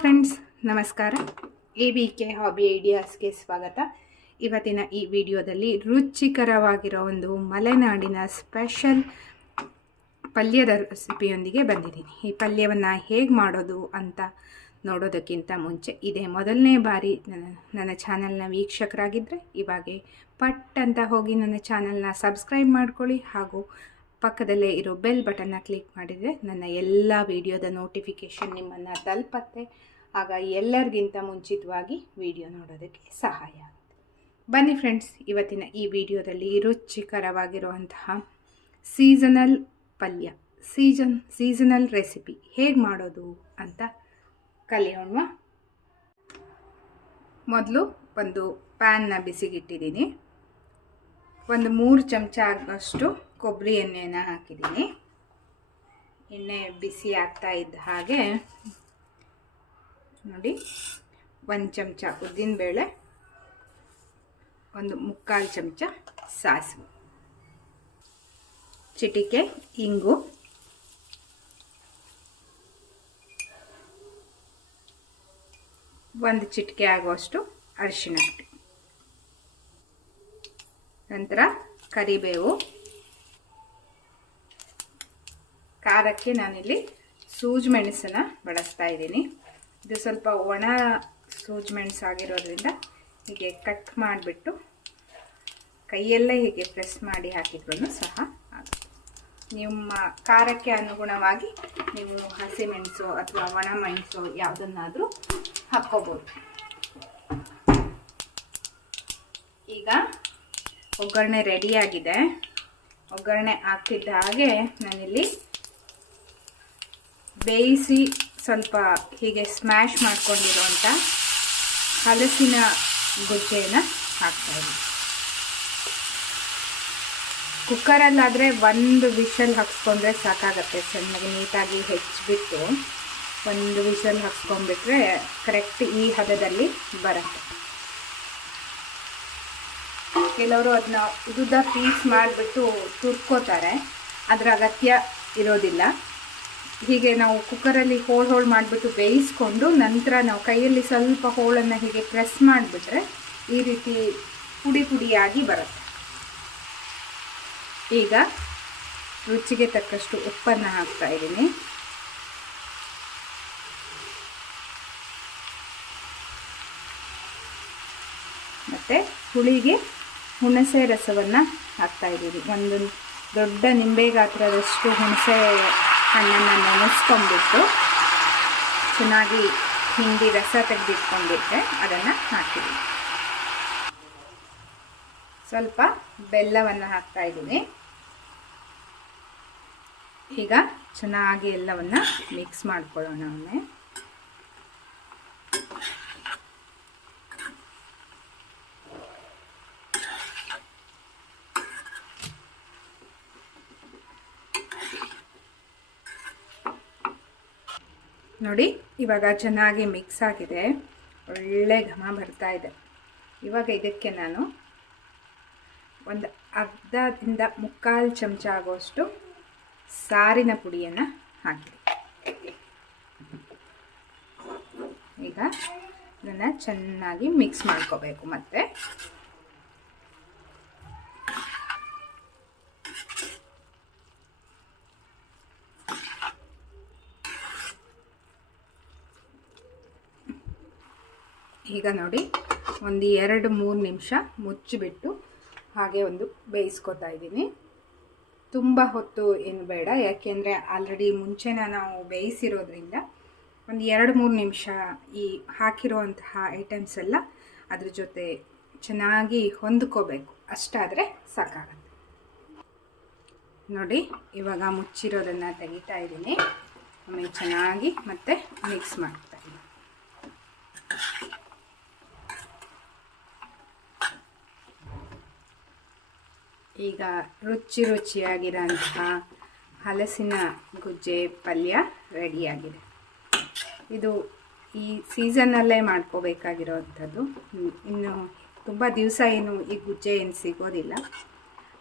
Friends ನಮಸ್ಕಾರ. A B K hobby ಐಡಿಯಾಸ್ಗೆ ಸ್ವಾಗತ. ಇವತ್ತಿನ ಈ ವಿಡಿಯೋದಲ್ಲಿ ರುಚಿಕರವಾಗಿರೋ ಒಂದು ಮಲೆನಾಡಿನ ಸ್ಪೆಷಲ್ ಪಲ್ಯದ ರೆಸಿಪಿಯೊಂದಿಗೆ ಬಂದಿದ್ದೀನಿ. ಈ ಪಲ್ಯವನ್ನು ಹೇಗೆ ಮಾಡೋದು ಅಂತ ನೋಡೋದಕ್ಕಿಂತ ಮುಂಚೆ ಇದೇ ಮೊದಲನೇ ಬಾರಿ ನನ್ನ ಚಾನಲ್ನ ವೀಕ್ಷಕರಾಗಿದ್ದರೆ ಇವಾಗೆ ಪಟ್ ಅಂತ ಹೋಗಿ ನನ್ನ ಚಾನಲ್ನ ಸಬ್ಸ್ಕ್ರೈಬ್ ಮಾಡ್ಕೊಳ್ಳಿ ಹಾಗೂ ಪಕ್ಕದಲ್ಲೇ ಇರೋ ಬೆಲ್ ಬಟನ್ನ ಕ್ಲಿಕ್ ಮಾಡಿದರೆ ನನ್ನ ಎಲ್ಲ ವಿಡಿಯೋದ ನೋಟಿಫಿಕೇಷನ್ ನಿಮ್ಮನ್ನು ತಲುಪತ್ತೆ. ಆಗ ಎಲ್ಲರಿಗಿಂತ ಮುಂಚಿತವಾಗಿ ವಿಡಿಯೋ ನೋಡೋದಕ್ಕೆ ಸಹಾಯ ಆಗುತ್ತೆ. ಬನ್ನಿ ಫ್ರೆಂಡ್ಸ್, ಇವತ್ತಿನ ಈ ವಿಡಿಯೋದಲ್ಲಿ ರುಚಿಕರವಾಗಿರುವಂತಹ ಸೀಸನಲ್ ಪಲ್ಯ ಸೀಸನ್ ಸೀಸನಲ್ ರೆಸಿಪಿ ಹೇಗೆ ಮಾಡೋದು ಅಂತ ಕಲಿಯೋಣ ಮೊದಲು ಒಂದು ಪ್ಯಾನ್ನ ಬಿಸಿಗಿಟ್ಟಿದ್ದೀನಿ. ಒಂದು ಮೂರು ಚಮಚ ಆಗುವಷ್ಟು ಕೊಬ್ಬರಿ ಎಣ್ಣೆನ ಹಾಕಿದ್ದೀನಿ. ಎಣ್ಣೆ ಬಿಸಿ ಆಗ್ತಾ ಇದ್ದ ಹಾಗೆ ನೋಡಿ, ಒಂದು ಚಮಚ ಉದ್ದಿನಬೇಳೆ, ಒಂದು ಮುಕ್ಕಾಲು ಚಮಚ ಸಾಸಿವೆ. ಚಿಟಿಕೆ, ಇಂಗು, ಒಂದು ಚಿಟಿಕೆ ಆಗುವಷ್ಟು ಅರಿಶಿಣ ಪುಡಿ. ನಂತರ ಕರಿಬೇವು. ಖಾರಕ್ಕೆ ನಾನಿಲ್ಲಿ ಸೂಜ್ ಮೆಣಸನ್ನು ಬಳಸ್ತಾ ಇದ್ದೀನಿ. ಇದು ಸ್ವಲ್ಪ ಒಣ ಸೂಜ್ ಮೆಣಸು ಆಗಿರೋದ್ರಿಂದ ಹೀಗೆ ಕಟ್ ಮಾಡಿಬಿಟ್ಟು ಕೈಯಲ್ಲೇ ಹೀಗೆ ಪ್ರೆಸ್ ಮಾಡಿ ಹಾಕಿದ್ರು ಸಹ ಆಗುತ್ತೆ. ನಿಮ್ಮ ಖಾರಕ್ಕೆ ಅನುಗುಣವಾಗಿ ನೀವು ಹಸಿಮೆಣಸು ಅಥವಾ ಒಣ ಮೆಣಸು ಯಾವುದನ್ನಾದರೂ ಹಾಕ್ಕೋಬೋದು. ಈಗ ಒಗ್ಗರಣೆ ರೆಡಿಯಾಗಿದೆ ಒಗ್ಗರಣೆ ಹಾಕ್ತಿದ್ದ ಹಾಗೆ ನಾನಿಲ್ಲಿ ಬೇಯಿಸಿ ಸ್ವಲ್ಪ ಹೀಗೆ ಸ್ಮ್ಯಾಶ್ ಮಾಡ್ಕೊಂಡಿರುವಂಥ ಹಲಸಿನ ಗುಜ್ಜೆಯನ್ನು ಹಾಕ್ತಾಯಿದ್ದೀನಿ ಕುಕ್ಕರಲ್ಲಾದರೆ ಒಂದು ವಿಷಲ್ ಹಾಕ್ಸ್ಕೊಂಡ್ರೆ ಸಾಕಾಗತ್ತೆ. ಚೆನ್ನಾಗಿ ನೀಟಾಗಿ ಹೆಚ್ಚಿಬಿಟ್ಟು ಒಂದು ವಿಷಲ್ ಹಾಕ್ಸ್ಕೊಂಡ್ಬಿಟ್ರೆ ಕರೆಕ್ಟ್ ಈ ಹದದಲ್ಲಿ ಬರುತ್ತೆ. ಕೆಲವರು ಅದನ್ನ ಉದ್ದ ಪೀಸ್ ಮಾಡಿಬಿಟ್ಟು ತುರ್ಕೋತಾರೆ. ಅದರ ಅಗತ್ಯ ಇರೋದಿಲ್ಲ. ಹೀಗೆ ನಾವು ಕುಕ್ಕರಲ್ಲಿ ಹೋಳು ಹೋಳು ಮಾಡಿಬಿಟ್ಟು ಬೇಯಿಸ್ಕೊಂಡು ನಂತರ ನಾವು ಕೈಯಲ್ಲಿ ಸ್ವಲ್ಪ ಹೋಳನ್ನು ಹೀಗೆ ಪ್ರೆಸ್ ಮಾಡಿಬಿಟ್ರೆ ಈ ರೀತಿ ಪುಡಿ ಪುಡಿಯಾಗಿ ಬರುತ್ತೆ. ಈಗ ರುಚಿಗೆ ತಕ್ಕಷ್ಟು ಉಪ್ಪನ್ನು ಹಾಕ್ತಾ ಇದ್ದೀನಿ. ಮತ್ತು ಹುಳಿಗೆ ಹುಣಸೆ ರಸವನ್ನು ಹಾಕ್ತಾ ಇದ್ದೀವಿ. ಒಂದು ದೊಡ್ಡ ನಿಂಬೆ ಗಾತ್ರದಷ್ಟು ಹುಣಸೆ ಹಣ್ಣನ್ನು ನೆನೆಸ್ಕೊಂಡ್ಬಿಟ್ಟು ಚೆನ್ನಾಗಿ ಹಿಂಡಿ ರಸ ತೆಗೆದಿಟ್ಕೊಂಡಿದ್ದೆ ಅದನ್ನು ಹಾಕಿದ್ದೀವಿ ಸ್ವಲ್ಪ ಬೆಲ್ಲವನ್ನು ಹಾಕ್ತಾ ಇದ್ದೀನಿ ಈಗ ಚೆನ್ನಾಗಿ ಎಲ್ಲವನ್ನು ಮಿಕ್ಸ್ ಮಾಡ್ಕೊಳ್ಳೋಣ ಒಮ್ಮೆ ನೋಡಿ, ಇವಾಗ ಚೆನ್ನಾಗಿ ಮಿಕ್ಸ್ ಆಗಿದೆ. ಒಳ್ಳೆ ಘಮ ಬರ್ತಾ ಇದೆ. ಇವಾಗ ಇದಕ್ಕೆ ನಾನು ಒಂದು ಅರ್ಧದಿಂದ ಮುಕ್ಕಾಲು ಚಮಚ ಆಗುವಷ್ಟು ಸಾರಿನ ಪುಡಿಯನ್ನು ಹಾಕಿದೆ ಈಗ ಇದನ್ನು ಚೆನ್ನಾಗಿ ಮಿಕ್ಸ್ ಮಾಡ್ಕೋಬೇಕು ಮತ್ತೆ. ಈಗ ನೋಡಿ, ಒಂದು ಎರಡು ಮೂರು ನಿಮಿಷ ಮುಚ್ಚಿಬಿಟ್ಟು ಹಾಗೆ ಒಂದು ಬೇಯಿಸ್ಕೊತಾ ಇದ್ದೀನಿ. ತುಂಬ ಹೊತ್ತು ಏನು ಬೇಡ, ಯಾಕೆಂದರೆ ಆಲ್ರೆಡಿ ಮುಂಚೆನ ನಾವು ಬೇಯಿಸಿರೋದ್ರಿಂದ ಒಂದು ಎರಡು ಮೂರು ನಿಮಿಷ ಈ ಹಾಕಿರುವಂತಹ ಐಟಮ್ಸ್ ಎಲ್ಲ ಅದ್ರ ಜೊತೆ ಚೆನ್ನಾಗಿ ಹೊಂದ್ಕೋಬೇಕು. ಅಷ್ಟಾದರೆ ಸಾಕಾಗುತ್ತೆ. ನೋಡಿ, ಇವಾಗ ಮುಚ್ಚಿರೋದನ್ನು ತೆಗಿತಾ ಇದ್ದೀನಿ. ಆಮೇಲೆ ಚೆನ್ನಾಗಿ ಮತ್ತೆ ಮಿಕ್ಸ್ ಮಾಡ್ತಾ ಇದ್ದೀನಿ ಈಗ ರುಚಿ ರುಚಿಯಾಗಿರೋಂಥ ಹಲಸಿನ ಗುಜ್ಜೆ ಪಲ್ಯ ರೆಡಿಯಾಗಿದೆ. ಇದು ಈ ಸೀಸನ್ನಲ್ಲೇ ಮಾಡ್ಕೋಬೇಕಾಗಿರೋವಂಥದ್ದು. ಇನ್ನು ತುಂಬ ದಿವಸ ಏನು ಈ ಗುಜ್ಜೆ ಏನು ಸಿಗೋದಿಲ್ಲ.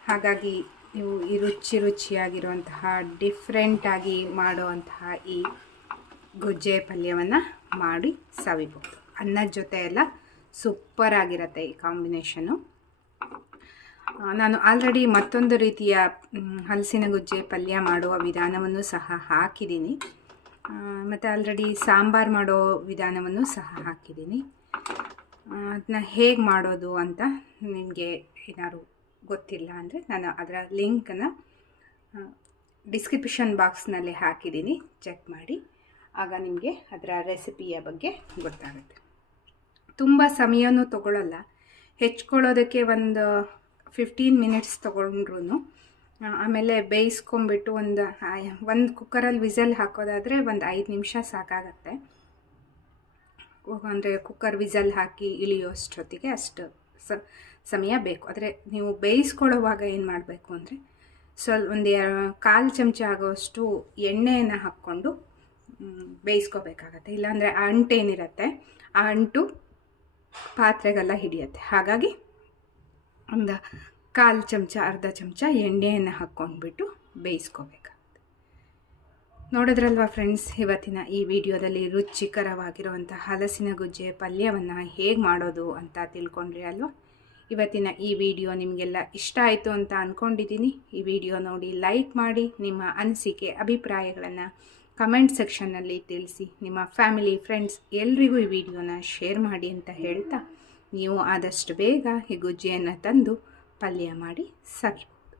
ಹಾಗಾಗಿ ನೀವು ಈ ರುಚಿ ರುಚಿಯಾಗಿರುವಂತಹ ಡಿಫ್ರೆಂಟಾಗಿ ಮಾಡುವಂತಹ ಈ ಗುಜ್ಜೆ ಪಲ್ಯವನ್ನು ಮಾಡಿ ಸವಿಬೋದು. ಅನ್ನದ ಜೊತೆ ಎಲ್ಲ ಸೂಪರಾಗಿರುತ್ತೆ ಈ ಕಾಂಬಿನೇಷನು ನಾನು ಆಲ್ರೆಡಿ ಮತ್ತೊಂದು ರೀತಿಯ ಹಲಸಿನ ಗುಜ್ಜೆ ಪಲ್ಯ ಮಾಡುವ ವಿಧಾನವನ್ನು ಸಹ ಹಾಕಿದ್ದೀನಿ. ಮತ್ತು ಆಲ್ರೆಡಿ ಸಾಂಬಾರು ಮಾಡೋ ವಿಧಾನವನ್ನು ಸಹ ಹಾಕಿದ್ದೀನಿ. ಅದನ್ನ ಹೇಗೆ ಮಾಡೋದು ಅಂತ ನಿಮಗೆ ಏನಾದ್ರು ಗೊತ್ತಿಲ್ಲ ಅಂದರೆ ನಾನು ಅದರ ಲಿಂಕನ್ನು ಡಿಸ್ಕ್ರಿಪ್ಷನ್ ಬಾಕ್ಸ್ನಲ್ಲಿ ಹಾಕಿದ್ದೀನಿ. ಚೆಕ್ ಮಾಡಿ. ಆಗ ನಿಮಗೆ ಅದರ ರೆಸಿಪಿಯ ಬಗ್ಗೆ ಗೊತ್ತಾಗುತ್ತೆ. ತುಂಬ ಸಮಯನೂ ತಗೊಳ್ಳಲ್ಲ ಹೆಚ್ಕೊಳ್ಳೋದಕ್ಕೆ ಒಂದು ಫಿಫ್ಟೀನ್ ಮಿನಿಟ್ಸ್ ತೊಗೊಂಡ್ರು ಆಮೇಲೆ ಬೇಯಿಸ್ಕೊಂಬಿಟ್ಟು ಒಂದು ಒಂದು ಕುಕ್ಕರಲ್ಲಿ ವಿಸಲ್ ಹಾಕೋದಾದರೆ ಒಂದು ಐದು ನಿಮಿಷ ಸಾಕಾಗತ್ತೆ. ಅಂದರೆ ಕುಕ್ಕರ್ ವಿಸಲ್ ಹಾಕಿ ಇಳಿಯೋಷ್ಟೊತ್ತಿಗೆ ಅಷ್ಟು ಸ, ಸಮಯ ಬೇಕು. ಆದರೆ ನೀವು ಬೇಯಿಸ್ಕೊಳ್ಳೋವಾಗ ಏನು ಮಾಡಬೇಕು ಅಂದರೆ ಸ್ವಲ್ಪ ಒಂದು ಕಾಲು ಚಮಚ ಆಗೋಷ್ಟು ಎಣ್ಣೆಯನ್ನು ಹಾಕ್ಕೊಂಡು ಬೇಯಿಸ್ಕೋಬೇಕಾಗತ್ತೆ. ಇಲ್ಲಾಂದರೆ ಆ ಅಂಟೇನಿರುತ್ತೆ. ಆ ಅಂಟು ಪಾತ್ರೆಗೆಲ್ಲ ಹಿಡಿಯುತ್ತೆ. ಹಾಗಾಗಿ ಒಂದು ಕಾಲು ಚಮಚ, ಅರ್ಧ ಚಮಚ ಎಣ್ಣೆಯನ್ನು ಹಾಕ್ಕೊಂಡ್ಬಿಟ್ಟು ಬೇಯಿಸ್ಕೋಬೇಕಾಗುತ್ತೆ. ನೋಡಿದ್ರಲ್ವಾ ಫ್ರೆಂಡ್ಸ್, ಇವತ್ತಿನ ಈ ವಿಡಿಯೋದಲ್ಲಿ ರುಚಿಕರವಾಗಿರುವಂಥ ಹಲಸಿನ ಗುಜ್ಜೆ ಪಲ್ಯವನ್ನು ಹೇಗೆ ಮಾಡೋದು ಅಂತ ತಿಳ್ಕೊಂಡ್ರಿ ಅಲ್ವಾ? ಇವತ್ತಿನ ಈ ವಿಡಿಯೋ ನಿಮಗೆಲ್ಲ ಇಷ್ಟ ಆಯಿತು ಅಂತ ಅಂದ್ಕೊಂಡಿದ್ದೀನಿ ಈ ವಿಡಿಯೋ ನೋಡಿ ಲೈಕ್ ಮಾಡಿ, ನಿಮ್ಮ ಅನಿಸಿಕೆ, ಅಭಿಪ್ರಾಯಗಳನ್ನು ಕಮೆಂಟ್ ಸೆಕ್ಷನ್ನಲ್ಲಿ ತಿಳಿಸಿ, ನಿಮ್ಮ ಫ್ಯಾಮಿಲಿ, ಫ್ರೆಂಡ್ಸ್ ಎಲ್ರಿಗೂ ಈ ವಿಡಿಯೋನ ಶೇರ್ ಮಾಡಿ ಅಂತ ಹೇಳ್ತಾ ನೀವು ಆದಷ್ಟು ಬೇಗ ಈ ಗುಜ್ಜಿಯನ್ನು ತಂದು ಪಲ್ಯ ಮಾಡಿ ಸವಿಬಹುದು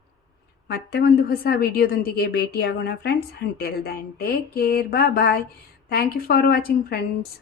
ಮತ್ತೆ ಒಂದು ಹೊಸ ವಿಡಿಯೋದೊಂದಿಗೆ ಭೇಟಿಯಾಗೋಣ friends until then take care bye bye thank you for watching friends